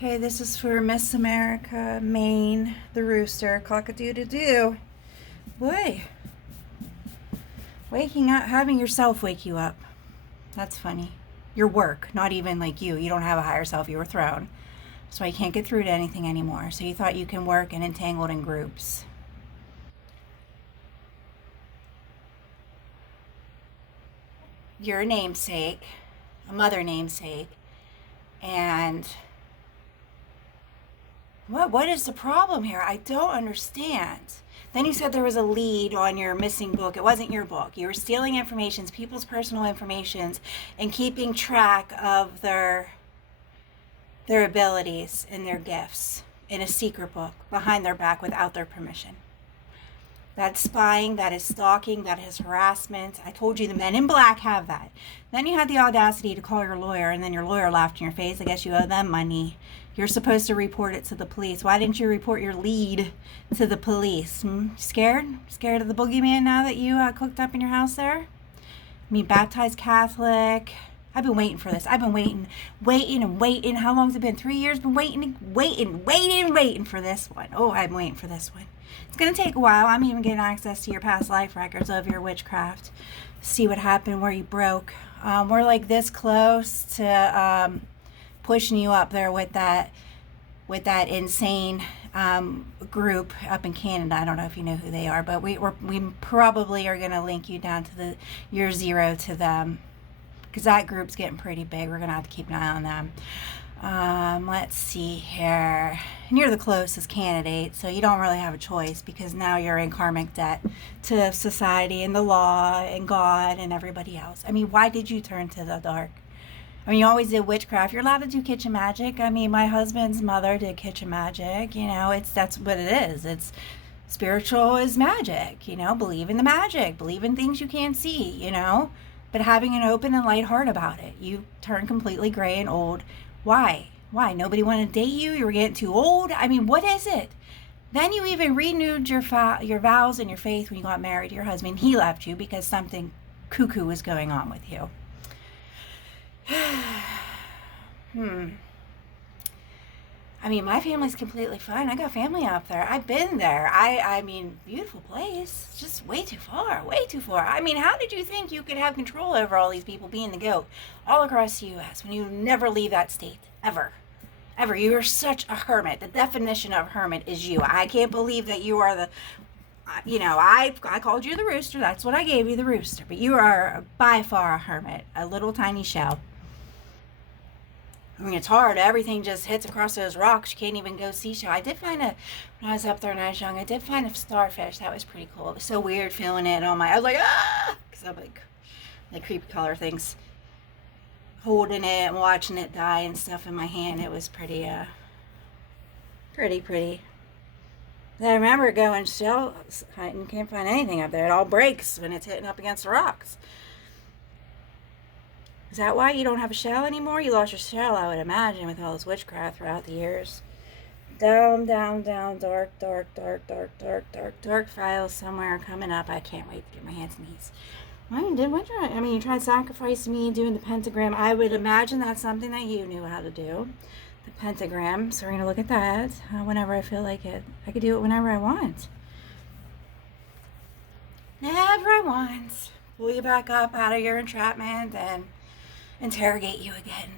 Okay, this is for Miss America, Maine, the Rooster, cock-a-doodle-doo. Boy, waking up, having yourself wake you up. That's funny. Your work, not even like you. You don't have a higher self, you were thrown. That's why you can't get through to anything anymore. So you thought you can work and entangled in groups. You're a namesake, a mother namesake, and what is the problem here? I don't understand. Then you said there was a lead on your missing book. It wasn't your book. You were stealing information, people's personal informations, and keeping track of their abilities and their gifts in a secret book behind their back without their permission. That's spying, that is stalking, that is harassment. I told you the men in black have that. Then you had the audacity to call your lawyer, and then your lawyer laughed in your face. I guess you owe them money. You're supposed to report it to the police. Why didn't you report your lead to the police? Scared? Scared of the boogeyman now that you cooked up in your house there? I mean, baptized Catholic. I've been waiting for this. I've been waiting. How long's it been? 3 years? Been waiting for this one. Oh, I'm waiting for this one. It's going to take a while. I'm even getting access to your past life records of your witchcraft. See what happened, where you broke. We're like this close to pushing you up there with that insane group up in Canada. I don't know if you know who they are, but we probably are going to link you down to the year zero to them, because that group's getting pretty big. We're going to have to keep an eye on them. Let's see here. And you're the closest candidate, so you don't really have a choice, because now you're in karmic debt to society and the law and God and everybody else. I mean, why did you turn to the dark? I mean, you always did witchcraft. You're allowed to do kitchen magic. I mean, my husband's mother did kitchen magic. You know, that's what it is. It's spiritual is magic. You know, believe in the magic. Believe in things you can't see, you know. But having an open and light heart about it. You turn completely gray and old. Why? Why? Nobody wanted to date you? You were getting too old? I mean, what is it? Then you even renewed your vows and your faith when you got married to your husband. He left you because something cuckoo was going on with you. I mean, my family's completely fine. I got family up there. I've been there. I mean, beautiful place. It's just way too far. Way too far. I mean, how did you think you could have control over all these people being the goat all across the U.S. when you never leave that state? Ever. Ever. You are such a hermit. The definition of hermit is you. I can't believe that you are the... You know, I called you the Rooster. That's what I gave you, the Rooster. But you are by far a hermit. A little tiny shell. I mean, it's hard. Everything just hits across those rocks. You can't even go seashell. I did find when I was up there and I was young, I did find a starfish. That was pretty cool. It was so weird feeling it on I was like, ah! Because I'm like creepy color things. Holding it and watching it die and stuff in my hand. It was pretty. I remember going shell hunting, can't find anything up there. It all breaks when it's hitting up against the rocks. Is that why you don't have a shell anymore? You lost your shell, I would imagine, with all this witchcraft throughout the years. Down, dark files somewhere coming up. I can't wait to get my hands and knees. I mean, you tried sacrificing me, doing the pentagram. I would imagine that's something that you knew how to do. The pentagram. So we're going to look at that whenever I feel like it. I could do it whenever I want. Whenever I want. Pull you back up out of your entrapment and interrogate you again.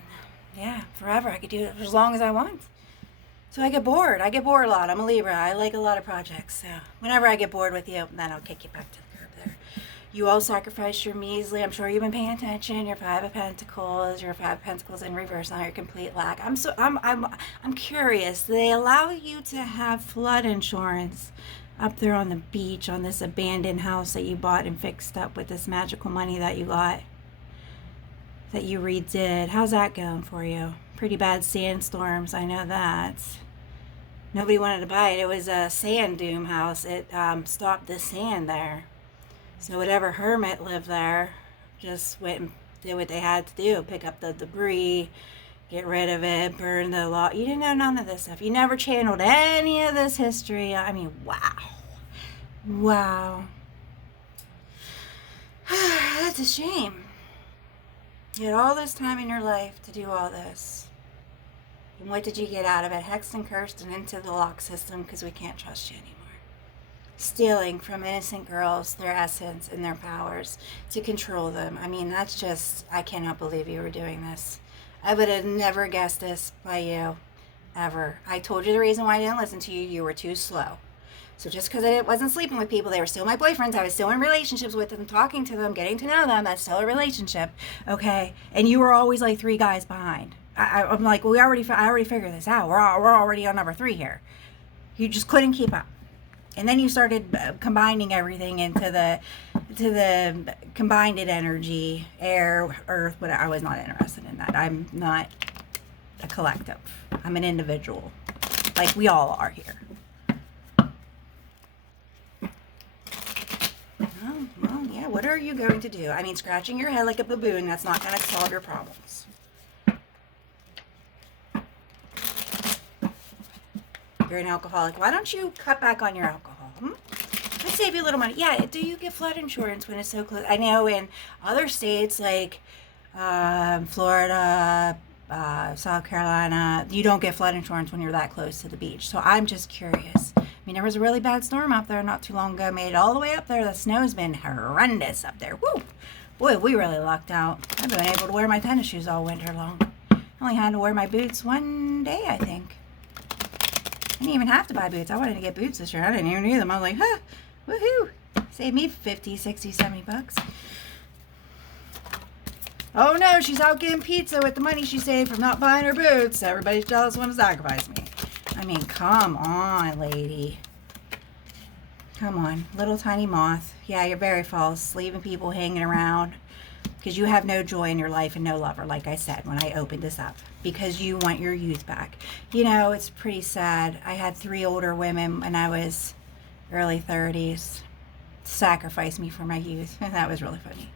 Yeah, forever. I could do it for as long as I want. So I get bored. I get bored a lot. I'm a Libra. I like a lot of projects. So whenever I get bored with you, then I'll kick you back to the curb there. You all sacrificed your measly. I'm sure you've been paying attention. Your Five of Pentacles. Your Five of Pentacles in reverse. Now your complete lack. I'm curious. They allow you to have flood insurance up there on the beach on this abandoned house that you bought and fixed up with this magical money that you got, that you redid. How's that going for you? Pretty bad sandstorms, I know that. Nobody wanted to buy it. It was a sand dune house. It stopped the sand there. So whatever hermit lived there just went and did what they had to do. Pick up the debris, get rid of it, burn the lot. You didn't know none of this stuff. You never channeled any of this history. I mean, wow. Wow. That's a shame. You had all this time in your life to do all this. And what did you get out of it? Hexed and cursed and into the lock system because we can't trust you anymore. Stealing from innocent girls their essence and their powers to control them. I mean, that's just, I cannot believe you were doing this. I would have never guessed this by you, ever. I told you the reason why I didn't listen to you. You were too slow. So just because I wasn't sleeping with people, they were still my boyfriends, I was still in relationships with them, talking to them, getting to know them, that's still a relationship, okay? And you were always like 3 guys behind. I'm like, well, I already figured this out. We're already on number 3 here. You just couldn't keep up. And then you started combining everything into the combined energy, air, earth, but I was not interested in that. I'm not a collective. I'm an individual, like we all are here. Well, yeah, what are you going to do? I mean, scratching your head like a baboon, that's not going to solve your problems. You're an alcoholic. Why don't you cut back on your alcohol? Let's save you a little money. Yeah, do you get flood insurance when it's so close? I know in other states like Florida, South Carolina, you don't get flood insurance when you're that close to the beach. So I'm just curious. I mean, there was a really bad storm up there not too long ago. Made it all the way up there. The snow's been horrendous up there. Woo! Boy, we really lucked out. I've been able to wear my tennis shoes all winter long. I only had to wear my boots one day, I think. I didn't even have to buy boots. I wanted to get boots this year. I didn't even need them. I was like, huh, woohoo. Saved me 50, 60, 70 bucks. Oh no, she's out getting pizza with the money she saved from not buying her boots. Everybody's jealous, want to sacrifice me. I mean, come on, lady. Come on, little tiny moth. Yeah, you're very false, leaving people hanging around because you have no joy in your life and no lover, like I said when I opened this up, because you want your youth back. You know, it's pretty sad. I had 3 older women when I was early 30s sacrifice me for my youth, and that was really funny.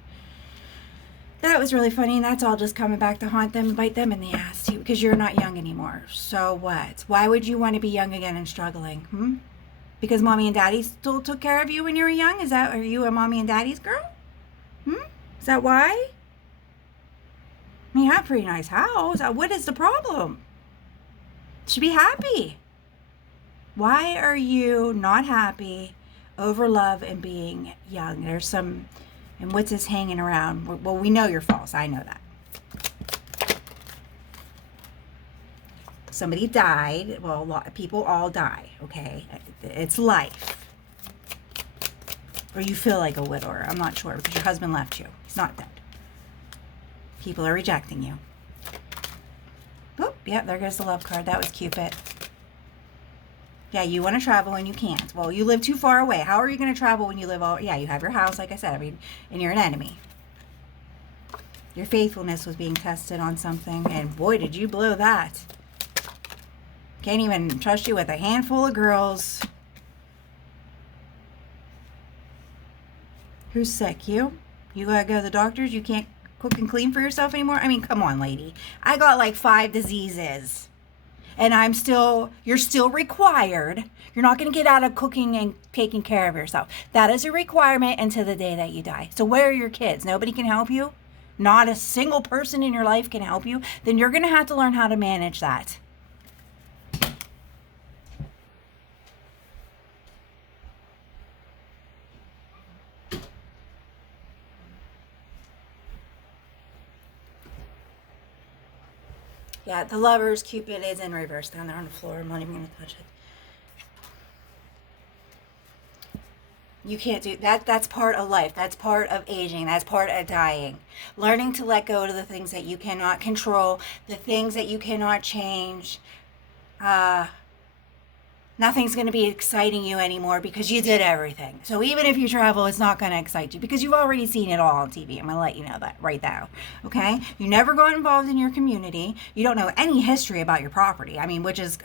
That was really funny, and that's all just coming back to haunt them and bite them in the ass too, because you're not young anymore. So what? Why would you want to be young again and struggling? Because mommy and daddy still took care of you when you were young? Are you a mommy and daddy's girl? Is that why? I mean, you have a pretty nice house. What is the problem? You should be happy. Why are you not happy over love and being young? There's some, and what's this hanging around? Well, we know you're false. I know that. Somebody died. Well, a lot of people all die, okay? It's life. Or you feel like a widower. I'm not sure, because your husband left you. He's not dead. People are rejecting you. Oop, yep, there goes the love card. That was Cupid. Yeah, you want to travel and you can't. Well, you live too far away. How are you going to travel when you live all... Yeah, you have your house, like I said, and you're an enemy. Your faithfulness was being tested on something, and boy, did you blow that. Can't even trust you with a handful of girls. Who's sick? You? You gotta go to the doctors? You can't cook and clean for yourself anymore? I mean, come on, lady. I got like 5 diseases. And you're still required. You're not gonna get out of cooking and taking care of yourself. That is a requirement until the day that you die. So where are your kids? Nobody can help you? Not a single person in your life can help you? Then you're gonna have to learn how to manage that. Yeah, the Lovers, Cupid is in reverse down there on the floor. I'm not even going to touch it. You can't do that. That's part of life. That's part of aging. That's part of dying. Learning to let go of the things that you cannot control, the things that you cannot change. Nothing's going to be exciting you anymore because you did everything. So even if you travel, it's not going to excite you because you've already seen it all on TV. I'm going to let you know that right now. Okay? You never got involved in your community. You don't know any history about your property. I mean, which is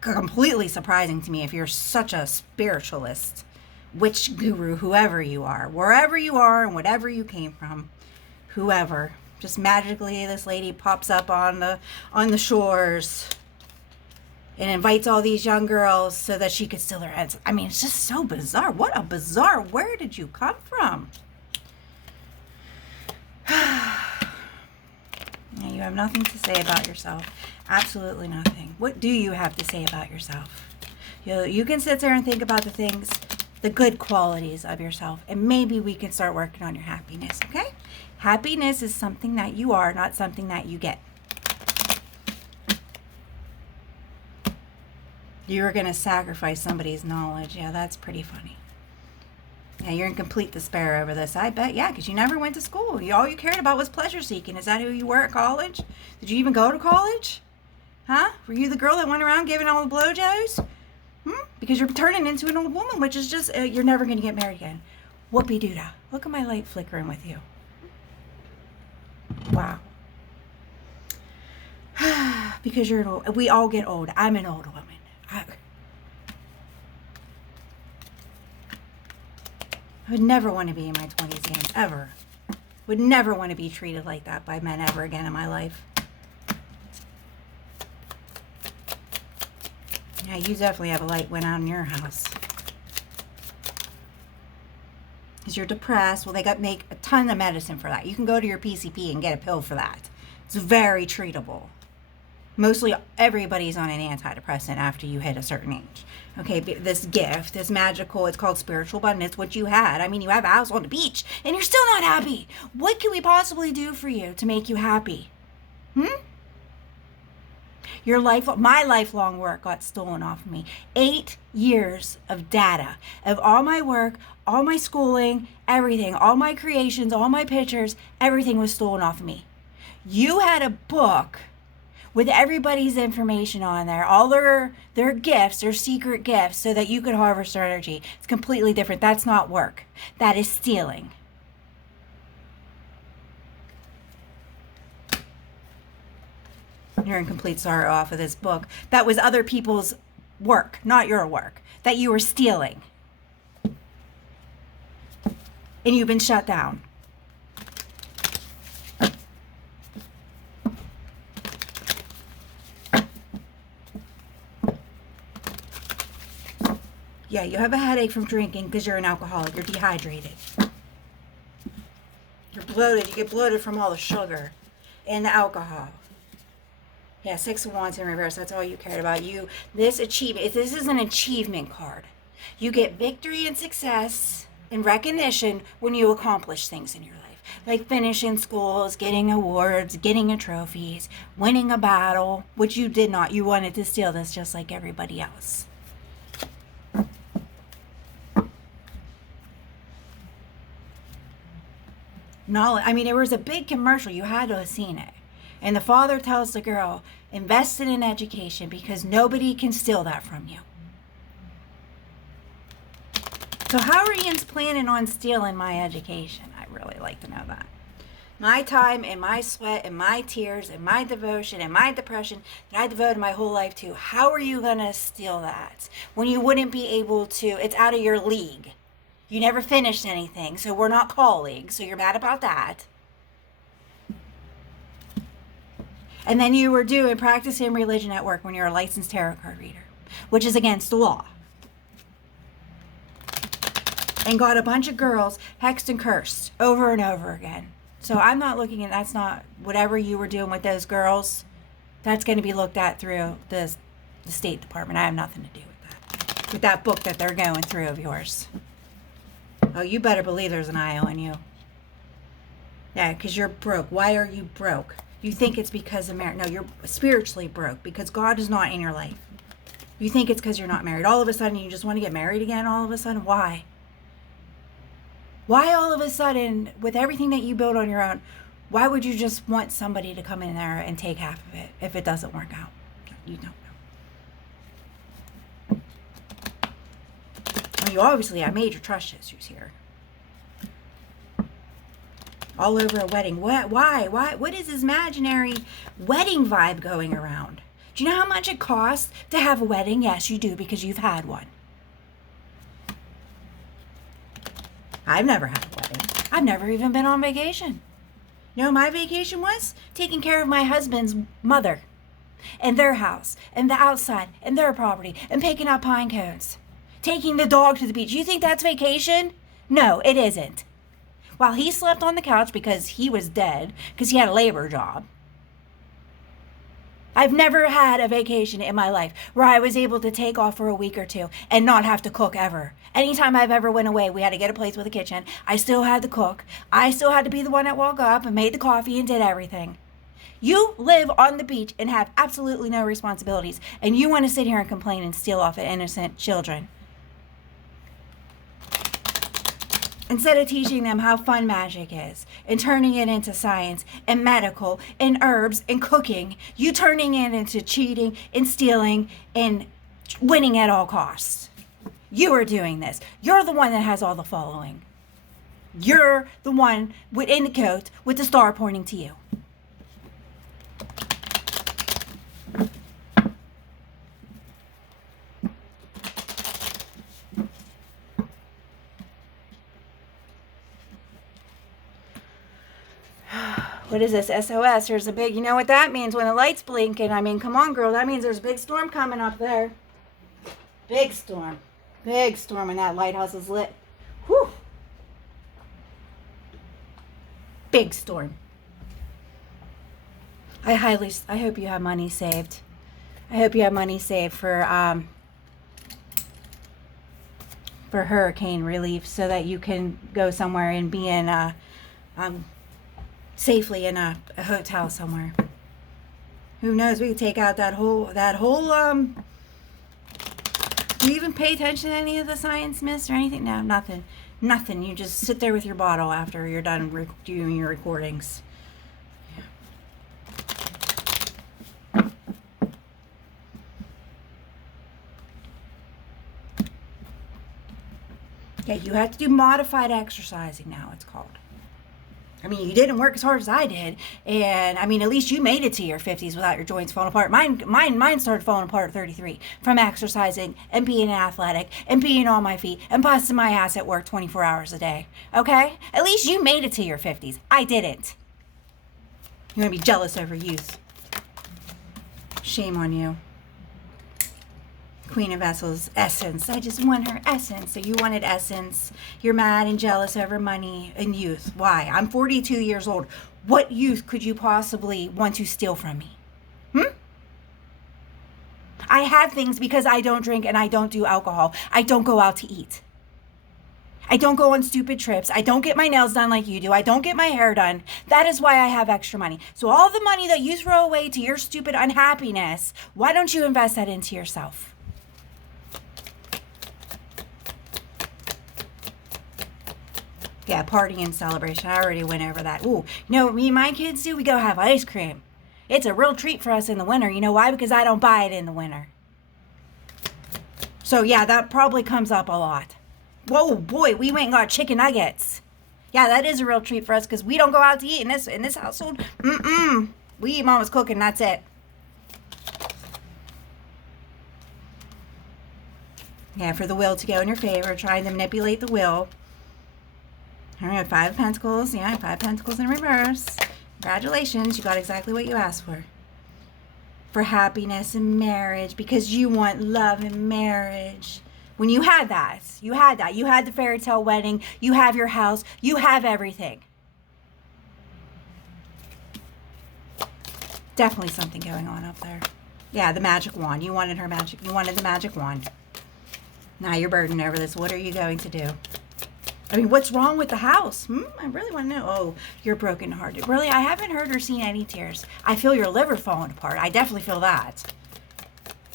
completely surprising to me if you're such a spiritualist, witch guru, whoever you are, wherever you are and whatever you came from, whoever. Just magically this lady pops up on the shores and invites all these young girls so that she could steal their heads. I mean, it's just so bizarre. What a bizarre, where did you come from? Yeah, you have nothing to say about yourself. Absolutely nothing. What do you have to say about yourself? You can sit there and think about the things, the good qualities of yourself, and maybe we can start working on your happiness, okay? Happiness is something that you are, not something that you get. You're going to sacrifice somebody's knowledge. Yeah, that's pretty funny. Yeah, you're in complete despair over this. I bet, yeah, because you never went to school. All you cared about was pleasure seeking. Is that who you were at college? Did you even go to college? Huh? Were you the girl that went around giving all the blowjobs? Because you're turning into an old woman, which is just, you're never going to get married again. Whoopie-doo-dah. Look at my light flickering with you. Wow. Because you're an old, we all get old. I'm an old woman. I would never want to be in my 20s again, ever. Would never want to be treated like that by men ever again in my life. Yeah, you definitely have a light went out in your house. Because you're depressed. Well, they make a ton of medicine for that. You can go to your PCP and get a pill for that. It's very treatable. Mostly everybody's on an antidepressant after you hit a certain age. Okay, this gift, this magical, it's called spiritual abundance, what you had. I mean, you have a house on the beach and you're still not happy. What can we possibly do for you to make you happy? My lifelong work got stolen off of me. 8 years of data of all my work, all my schooling, everything, all my creations, all my pictures, everything was stolen off of me. You had a book with everybody's information on there, all their gifts, their secret gifts, so that you could harvest their energy. It's completely different. That's not work. That is stealing. You're in complete sorrow off of this book. That was other people's work, not your work, that you were stealing. And you've been shut down. Yeah, you have a headache from drinking because you're an alcoholic. You're dehydrated. You're bloated. You get bloated from all the sugar and the alcohol. Yeah, 6 of Wands in reverse. That's all you cared about. This achievement, this is an achievement card. You get victory and success and recognition when you accomplish things in your life. Like finishing schools, getting awards, getting trophies, winning a battle, which you did not. You wanted to steal this just like everybody else. Knowledge. I mean, there was a big commercial. You had to have seen it. And the father tells the girl, invest in education because nobody can steal that from you. So how are Ian's planning on stealing my education? I'd really like to know that. My time and my sweat and my tears and my devotion and my depression that I devoted my whole life to, how are you going to steal that when you wouldn't be able to? It's out of your league. You never finished anything, so we're not colleagues, so you're mad about that. And then you were practicing religion at work when you're a licensed tarot card reader, which is against the law. And got a bunch of girls hexed and cursed over and over again. So I'm not looking at, that's not, whatever you were doing with those girls, that's going to be looked at through the State Department. I have nothing to do with that book that they're going through of yours. Oh, you better believe there's an eye on you. Yeah, because you're broke. Why are you broke? You think it's because of marriage. No, you're spiritually broke because God is not in your life. You think it's because you're not married. All of a sudden, you just want to get married again all of a sudden? Why? Why all of a sudden, with everything that you build on your own, why would you just want somebody to come in there and take half of it if it doesn't work out? You don't know. Well, you obviously have major trust issues here. All over a wedding. What? Why? What is this imaginary wedding vibe going around? Do you know how much it costs to have a wedding? Yes, you do, because you've had one. I've never had a wedding. I've never even been on vacation. You know what my vacation was? Taking care of my husband's mother and their house and the outside and their property and picking up pine cones. Taking the dog to the beach. You think that's vacation? No, it isn't. While he slept on the couch because he was dead, because he had a labor job. I've never had a vacation in my life where I was able to take off for a week or two and not have to cook ever. Anytime I've ever went away, we had to get a place with a kitchen. I still had to cook. I still had to be the one that woke up and made the coffee and did everything. You live on the beach and have absolutely no responsibilities, and you want to sit here and complain and steal off of innocent children. Instead of teaching them how fun magic is and turning it into science and medical and herbs and cooking, you turning it into cheating and stealing and winning at all costs. You are doing this. You're the one that has all the following. You're the one in the coat with the star pointing to you. What is this? SOS. There's a big, you know what that means when the light's blinking. I mean, come on, girl. That means there's a big storm coming up there. Big storm. Big storm when that lighthouse is lit. Whew. Big storm. I hope you have money saved. I hope you have money saved for hurricane relief so that you can go somewhere and be in safely in a hotel somewhere. Who knows? We could take out that whole do you even pay attention to any of the science myths or anything? No, nothing. You just sit there with your bottle after you're done doing your recordings. Yeah, you have to do modified exercising now, it's called. I mean, you didn't work as hard as I did, and I mean, at least you made it to your 50s without your joints falling apart. Mine started falling apart at 33 from exercising and being athletic and being on my feet and busting my ass at work 24 hours a day. Okay? At least you made it to your 50s. I didn't. You're gonna be jealous over youth. Shame on you. Queen of Vessels, essence. I just want her essence. So you wanted essence. You're mad and jealous over money and youth. Why? I'm 42 years old. What youth could you possibly want to steal from me? I have things because I don't drink and I don't do alcohol. I don't go out to eat. I don't go on stupid trips. I don't get my nails done like you do. I don't get my hair done. That is why I have extra money. So all the money that you throw away to your stupid unhappiness, why don't you invest that into yourself? Yeah, party and celebration. I already went over that. Ooh, you know what me and my kids do? We go have ice cream. It's a real treat for us in the winter. You know why? Because I don't buy it in the winter. So yeah, that probably comes up a lot. Whoa, boy, we went and got chicken nuggets. Yeah, that is a real treat for us because we don't go out to eat in this household. We eat mama's cooking, that's it. Yeah, for the will to go in your favor, trying to manipulate the will. All right, 5 of Pentacles. Yeah, 5 of Pentacles in reverse. Congratulations, you got exactly what you asked for. For happiness and marriage, because you want love and marriage. When you had that. You had the fairy tale wedding. You have your house. You have everything. Definitely something going on up there. Yeah, the magic wand. You wanted her magic. You wanted the magic wand. Now you're burdened over this. What are you going to do? I mean, what's wrong with the house? I really want to know. Oh, you're brokenhearted. Really? I haven't heard or seen any tears. I feel your liver falling apart. I definitely feel that.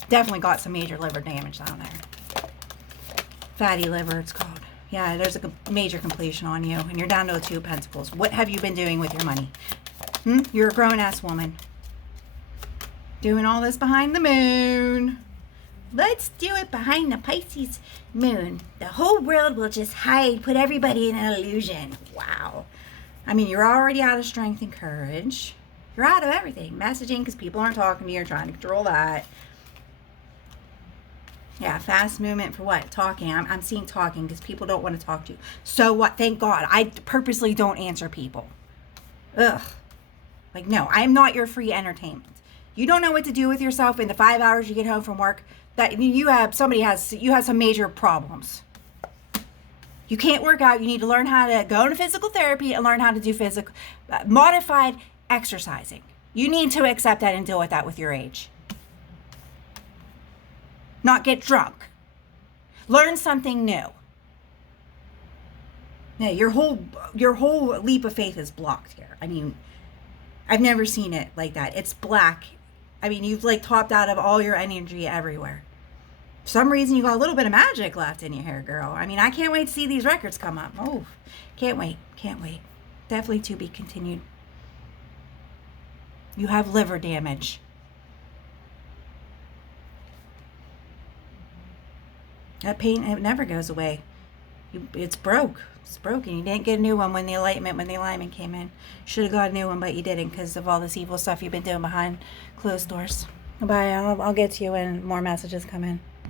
Definitely got some major liver damage down there. Fatty liver, it's called. Yeah, there's a major completion on you, and you're down to a 2 of Pentacles. What have you been doing with your money? You're a grown-ass woman. Doing all this behind the moon. Let's do it behind the Pisces moon. The whole world will just hide, put everybody in an illusion. Wow. I mean, you're already out of strength and courage. You're out of everything. Messaging because people aren't talking to you. You're trying to control that. Yeah, fast movement for what? Talking. I'm seeing talking because people don't want to talk to you. So what? Thank God. I purposely don't answer people. Ugh. Like, no, I'm not your free entertainment. You don't know what to do with yourself in the 5 hours you get home from work. That you have some major problems. You can't work out. You need to learn how to go to physical therapy and learn how to do modified exercising. You need to accept that and deal with that with your age. Not get drunk. Learn something new. Yeah, your whole leap of faith is blocked here. I mean, I've never seen it like that. It's black. I mean, you've like topped out of all your energy everywhere. For some reason, you got a little bit of magic left in your hair, girl. I mean, I can't wait to see these records come up. Oh, can't wait. Can't wait. Definitely to be continued. You have liver damage. That pain, it never goes away. It's broke. It's broken. You didn't get a new one when the alignment came in. Should have got a new one, but you didn't because of all this evil stuff you've been doing behind closed doors. Bye. I'll get to you when more messages come in.